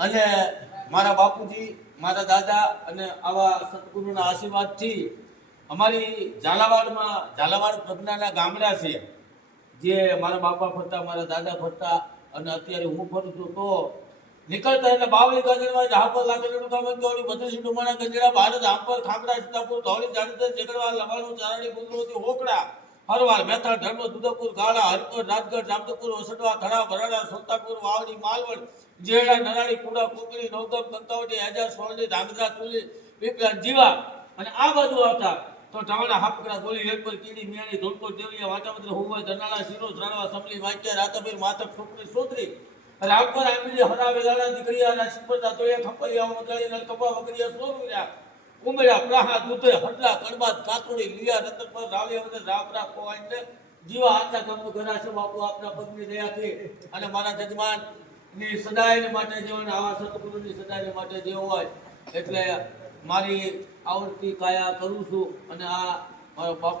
અને મારા બાપુજી, મારા દાદા અને આવા સદગુરુના આશીર્વાદથી અમારી ઝાલાવાડ પ્રજ્ઞાના ગામડા છે, જે મારા બાપા ફરતા, મારા દાદા ફરતા અને અત્યારે હું ફરું છું. તો નીકળતા એટલે બાવળી ગજડવા હાપર લાગેલું ગામ ગોળી બધું ડુમાણા ગજડા ભારત હાપર ખાકડા સીતાપુર ધોળી જાડેતર જગડવા લવાણું ચારણી ગુંદરોથી હોકડા હરવાળ મેથાણ ધર્મ દુધપુર ગાળા હરિપુર રાજગઢ જામતપુર વસડવા ધરા ભરાડા સુલતાનપુર વાવડી માલવડ જેડા નરાળી કુડા કોકડી નવગમ કંકાવટી હજાર સોળની ધાંગધ્રા તુલી પીપળા જીવા અને આ બાજુ આવતા તો ઢાવણા હાપકડા ગોળી હેરપર કીડી મિયાણી ધોળકોટ દેવલિયા વાટાવદર હુવા ધનાળા શિરોજ રાણવા સમલી વાંચ્યા રાતબીર માતક છોકરી સોત્રી રામપર આંબલી હરા વેલાડા દીકરીયા રાશિપર દાતોયા ખપૈયા મતળી નલકપા વગરિયા સોરવીરા ઉમરા પ્રાહા દૂધે હડલા કડબાદ કાતોડી લીયા રતનપર રાવ્યા વગર રાપરા કોવાઈને જીવા આટલા ગામનું ઘર છે. બાપુ આપના પગની દયાથી અને મારા જજમાન ની સદાયને માટે જેવા આવા સદગુરુની સદાયને માટે જે હોય એટલે મારી આવડતી કાયા કરું છું. અને આ મારો બાપુ